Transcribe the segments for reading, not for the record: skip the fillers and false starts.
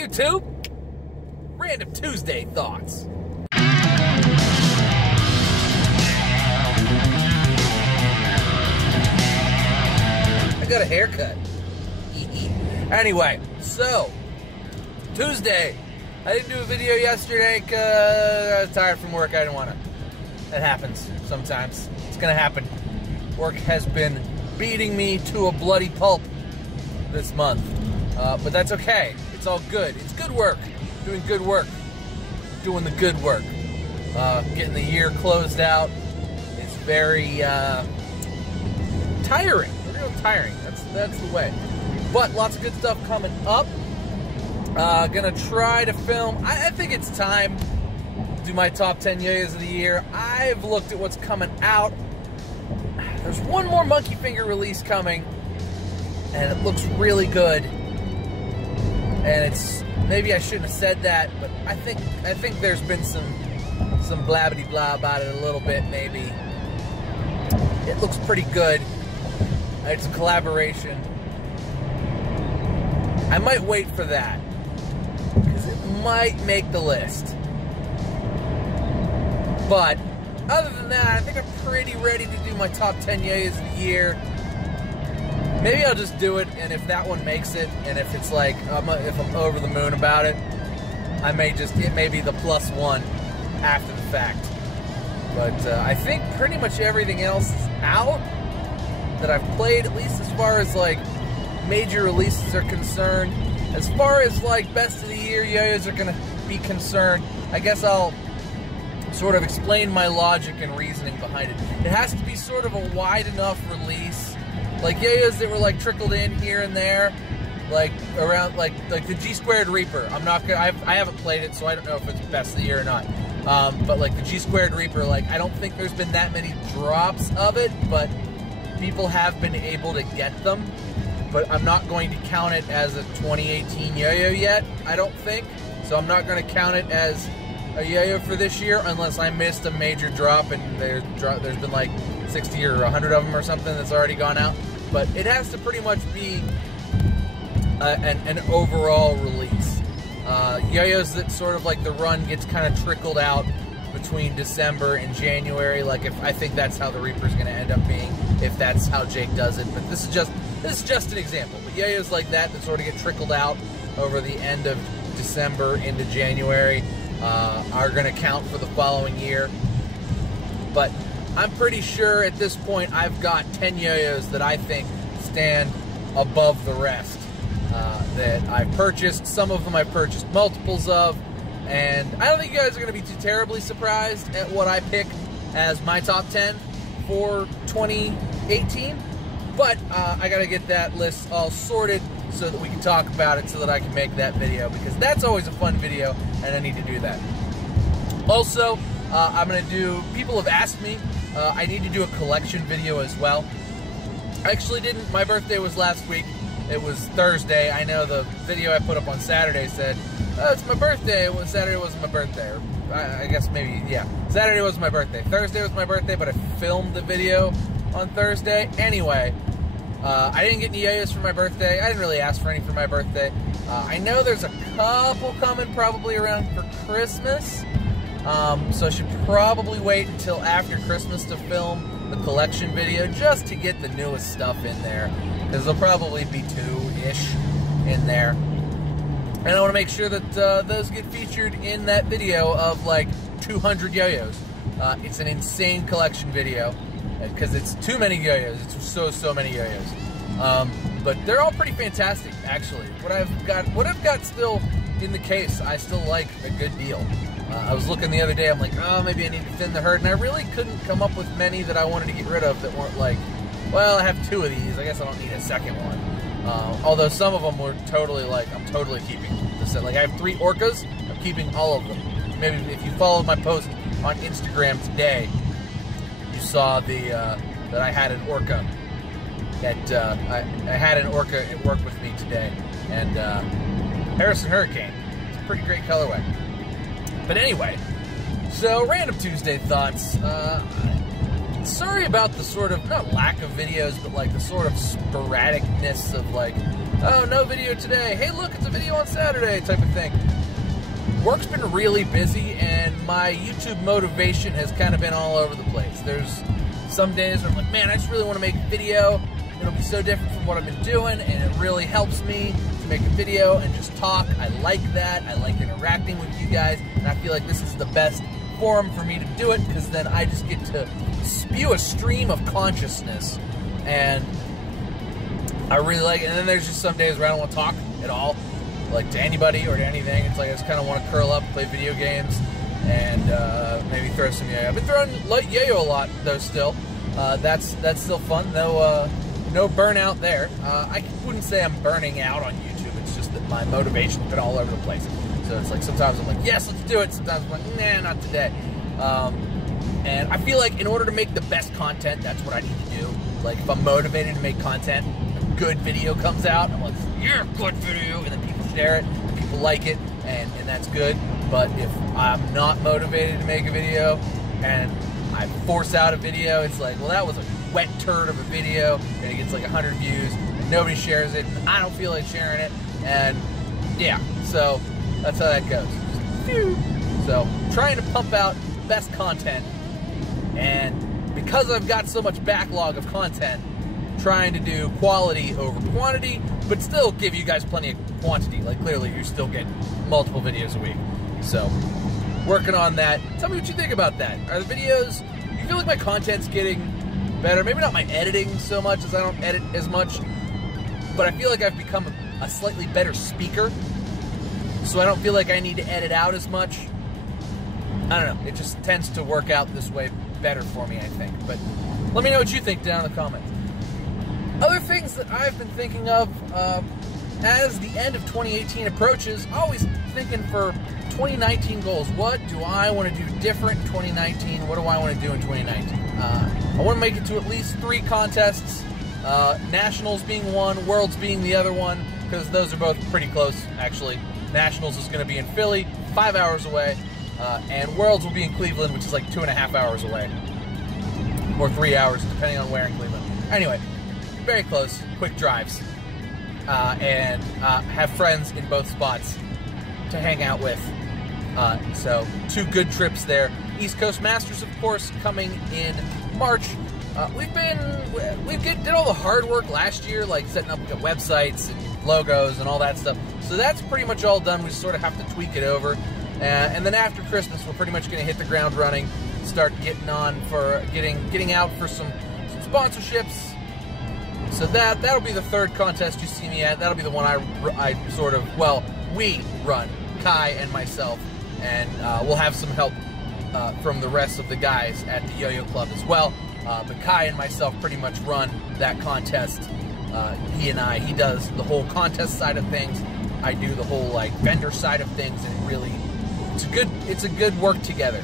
YouTube, Random Tuesday Thoughts. I got a haircut. Anyway, so, Tuesday. I didn't do a video yesterday because I was tired from work. I didn't want to. That happens sometimes. It's going to happen. Work has been beating me to a bloody pulp this month. But that's okay. It's all good. It's good work. Doing good work. Doing the good work. Getting the year closed out is very tiring. Real tiring. That's the way. But lots of good stuff coming up. Gonna try to film. I think it's time to do my top 10 Yoyos of the year. I've looked at what's coming out. There's one more Monkey Finger release coming, and it looks really good. And it's, maybe I shouldn't have said that, but I think there's been some blabbity blah about it a little bit. Maybe it looks pretty good. It's a collaboration. I might wait for that, because it might make the list. But other than that, I think I'm pretty ready to do my top 10 Yoyos of the year. Maybe I'll just do it, and if that one makes it, and if it's like, if I'm over the moon about it, I may just get maybe the +1 after the fact. But I think pretty much everything else is out that I've played, at least as far as like major releases are concerned. As far as like best of the year Yoyos are gonna be concerned, I guess I'll sort of explain my logic and reasoning behind it. It has to be sort of a wide enough release, like Yoyos that were like trickled in here and there, like around like the G-Squared Reaper. I'm not gonna, I haven't played it, so I don't know if it's best of the year or not. But like the G-Squared Reaper, like I don't think there's been that many drops of it, but people have been able to get them. But I'm not going to count it as a 2018 Yoyo yet, I don't think. So I'm not going to count it as a Yoyo for this year unless I missed a major drop and there's been like 60 or 100 of them or something that's already gone out. But it has to pretty much be an overall release. Yoyos that sort of like the run gets kind of trickled out between December and January. Like I think that's how the Reaper's going to end up being, if that's how Jake does it. But this is just an example. But Yoyos like that sort of get trickled out over the end of December into January are going to count for the following year. But I'm pretty sure at this point I've got 10 Yoyos that I think stand above the rest that I've purchased. Some of them I've purchased multiples of, and I don't think you guys are going to be too terribly surprised at what I pick as my top 10 for 2018. But I got to get that list all sorted so that we can talk about it, so that I can make that video, because that's always a fun video, and I need to do that. Also, I'm going to do, people have asked me, I need to do a collection video as well. I actually didn't, my birthday was last week. It was Thursday. I know the video I put up on Saturday said, oh, it's my birthday. Well, Saturday wasn't my birthday. Or I guess maybe, yeah. Saturday was my birthday. Thursday was my birthday, but I filmed the video on Thursday. Anyway, I didn't get any Yoyos for my birthday. I didn't really ask for any for my birthday. I know there's a couple coming probably around for Christmas. So I should probably wait until after Christmas to film the collection video, just to get the newest stuff in there, because there'll probably be 2-ish in there. And I want to make sure that those get featured in that video of like 200 Yoyos. It's an insane collection video, because it's too many Yoyos. It's so many Yoyos. But they're all pretty fantastic, actually. What I've got still in the case, I still like a good deal. I was looking the other day, I'm like, oh, maybe I need to thin the herd, and I really couldn't come up with many that I wanted to get rid of that weren't like, well, I have 2 of these, I guess I don't need a second one. Although some of them were totally like, I'm totally keeping the set. Like I have 3 orcas, I'm keeping all of them. Maybe if you followed my post on Instagram today, you saw that I had an orca. That I had an orca at work with me today, and Harrison Hurricane. It's a pretty great colorway. But anyway, so Random Tuesday Thoughts. sorry about the sort of, not lack of videos, but like the sort of sporadicness of like, oh, no video today, hey look, it's a video on Saturday type of thing. Work's been really busy, and my YouTube motivation has kind of been all over the place. There's some days where I'm like, man, I just really want to make a video. It'll be so different from what I've been doing, and it really helps me to make a video and just talk. I like that. I like interacting with you guys, and I feel like this is the best forum for me to do it, because then I just get to spew a stream of consciousness, and I really like it. And then there's just some days where I don't want to talk at all, like to anybody or to anything. It's like I just kind of want to curl up, play video games, and maybe throw some Yoyo. I've been throwing light Yoyo a lot though still. That's still fun. No burnout there. I wouldn't say I'm burning out on YouTube. It's just that my motivation's been all over the place. So it's like sometimes I'm like, yes, let's do it. Sometimes I'm like, nah, not today. And I feel like in order to make the best content, that's what I need to do. Like if I'm motivated to make content, a good video comes out, I'm like, yeah, good video, and then people share it, and people like it, and that's good. But if I'm not motivated to make a video and I force out a video, it's like, well, that was a wet turd of a video, and it gets like 100 views, nobody shares it, and I don't feel like sharing it, and yeah, so that's how that goes. So trying to pump out best content, and because I've got so much backlog of content, trying to do quality over quantity, but still give you guys plenty of quantity. Like clearly you still get multiple videos a week. So working on that. Tell me what you think about that. Are the videos, you feel like my content's getting better? Maybe not my editing so much, as I don't edit as much, but I feel like I've become a slightly better speaker, so I don't feel like I need to edit out as much. I don't know, it just tends to work out this way better for me, I think. But let me know what you think down in the comments. Other things that I've been thinking of as the end of 2018 approaches, always thinking for 2019 goals. What do I want to do different in 2019? What do I want to do in 2019? I want to make it to at least 3 contests, Nationals being one, Worlds being the other one, because those are both pretty close, actually. Nationals is going to be in Philly, 5 hours away, and Worlds will be in Cleveland, which is like 2.5 hours away, or 3 hours, depending on where in Cleveland. Anyway, very close, quick drives, and have friends in both spots to hang out with. So 2 good trips there. East Coast Masters, of course, coming in March. We did all the hard work last year, like setting up websites and logos and all that stuff. So that's pretty much all done. We sort of have to tweak it over. And then after Christmas, we're pretty much going to hit the ground running, start getting on for getting out for some sponsorships. So that'll be the 3rd contest you see me at. That'll be the one I sort of, well, we run, Kai and myself, and we'll have some help from the rest of the guys at the Yoyo Club as well. But Kai and myself pretty much run that contest. He does the whole contest side of things. I do the whole like vendor side of things, and really, it's a good work together.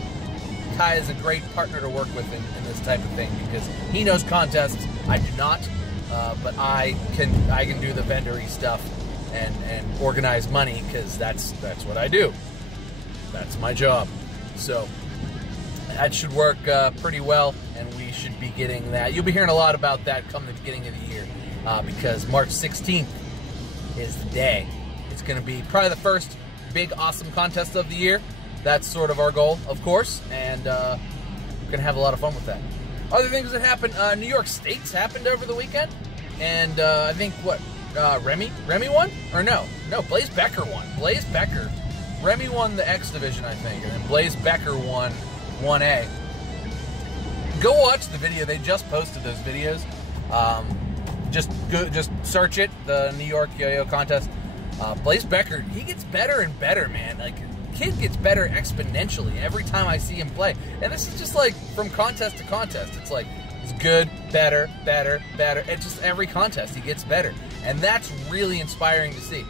Kai is a great partner to work with in this type of thing, because he knows contests, I do not, but I can do the vendory stuff and organize money, because that's what I do. That's my job. So that should work pretty well, and we should be getting that. You'll be hearing a lot about that come the beginning of the year, because March 16th is the day. It's going to be probably the first big, awesome contest of the year. That's sort of our goal, of course, and we're going to have a lot of fun with that. Other things that happened, New York State's happened over the weekend, and I think, Remy won? Or no, Blaze Becker won. Blaze Becker. Remy won the X division, I think, and then Blaze Becker won 1A. Go watch the video. They just posted those videos. Just search it, the New York Yo-Yo contest. Blaze Becker, he gets better and better, man. Like, kid gets better exponentially every time I see him play. And this is just like from contest to contest. It's like, it's good, better. It's just every contest he gets better. And that's really inspiring to see.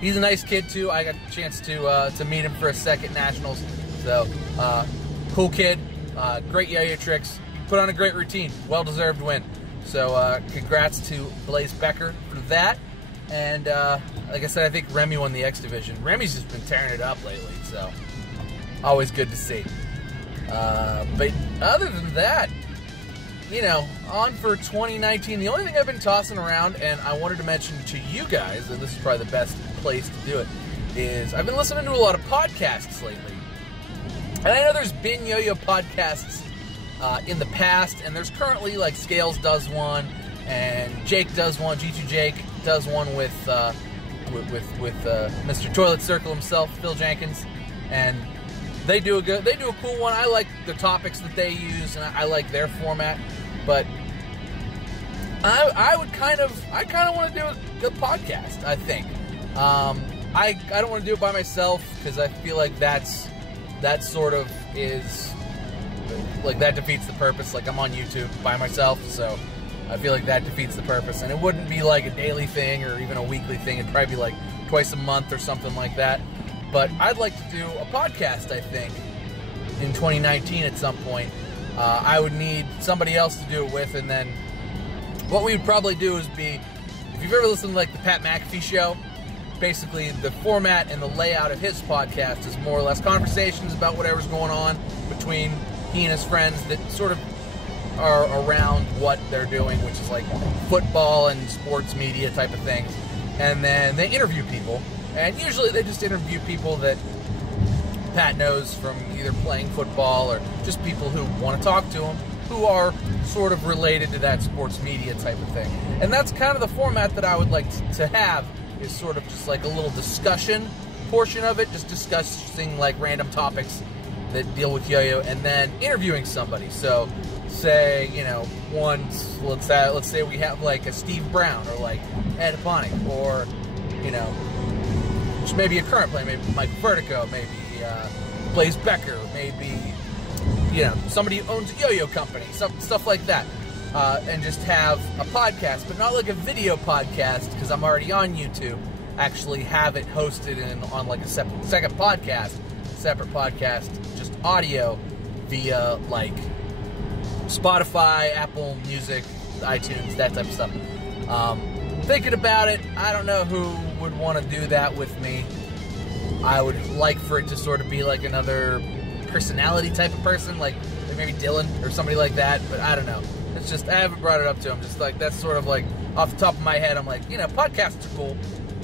He's a nice kid too. I got the chance to meet him for a second Nationals. So, cool kid, great Yo-Yo tricks, put on a great routine, well-deserved win. So, congrats to Blaze Becker for that. And, like I said, I think Remy won the X division. Remy's just been tearing it up lately, so always good to see. But other than that, you know, on for 2019, the only thing I've been tossing around, and I wanted to mention to you guys, and this is probably the best place to do it, is I've been listening to a lot of podcasts lately. And I know there's been Yo-Yo podcasts in the past, and there's currently, like, Scales does one, and Jake does one, G2 Jake does one with Mr. Toilet Circle himself, Phil Jenkins, and they do a cool one. I like the topics that they use, and I like their format. But I kind of want to do a podcast. I think I don't want to do it by myself because I feel like that sort of is like that defeats the purpose. Like I'm on YouTube by myself, so I feel like that defeats the purpose. And it wouldn't be like a daily thing or even a weekly thing. It'd probably be like twice a month or something like that. But I'd like to do a podcast, I think, in 2019 at some point. I would need somebody else to do it with, and then what we would probably do is be, if you've ever listened to like the Pat McAfee show, basically the format and the layout of his podcast is more or less conversations about whatever's going on between he and his friends that sort of are around what they're doing, which is like football and sports media type of things. And then they interview people. And usually they just interview people that Pat knows from either playing football or just people who want to talk to him, who are sort of related to that sports media type of thing. And that's kind of the format that I would like to have, is sort of just like a little discussion portion of it, just discussing like random topics that deal with Yo-Yo, and then interviewing somebody. So say, you know, let's say we have like a Steve Brown or like Ed Bonnick, or, you know, just maybe a current player, maybe Mike Vertigo, maybe Blaze Becker, maybe, you know, somebody who owns a yo-yo company, stuff like that, and just have a podcast, but not like a video podcast, because I'm already on YouTube. Actually have it hosted on like a separate podcast, just audio via like Spotify, Apple Music, iTunes, that type of stuff. Thinking about it, I don't know who would want to do that with me. I would like for it to sort of be like another personality type of person, like maybe Dylan or somebody like that, but I don't know. It's just, I haven't brought it up to him. Just like, that's sort of like off the top of my head, I'm like, you know, podcasts are cool.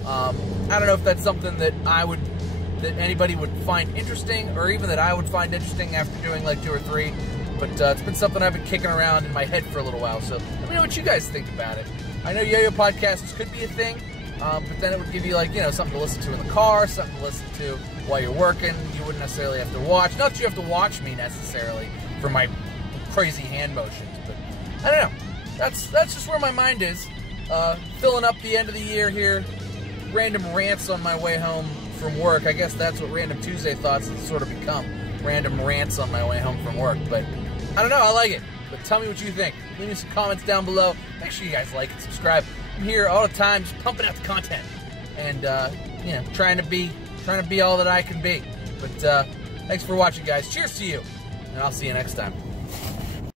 I don't know if that's something that that anybody would find interesting, or even that I would find interesting after doing like 2 or 3, but it's been something I've been kicking around in my head for a little while, so let me know what you guys think about it. I know Yo-Yo podcasts could be a thing, but then it would give you, like, you know, something to listen to in the car, something to listen to while you're working. You wouldn't necessarily have to watch. Not that you have to watch me necessarily for my crazy hand motions, but I don't know. That's just where my mind is. Filling up the end of the year here. Random rants on my way home from work. I guess that's what Random Tuesday Thoughts has sort of become. Random rants on my way home from work. But I don't know. I like it. But tell me what you think. Leave me some comments down below. Make sure you guys like and subscribe. I'm here all the time, just pumping out the content, and you know, trying to be all that I can be. But thanks for watching, guys. Cheers to you, and I'll see you next time.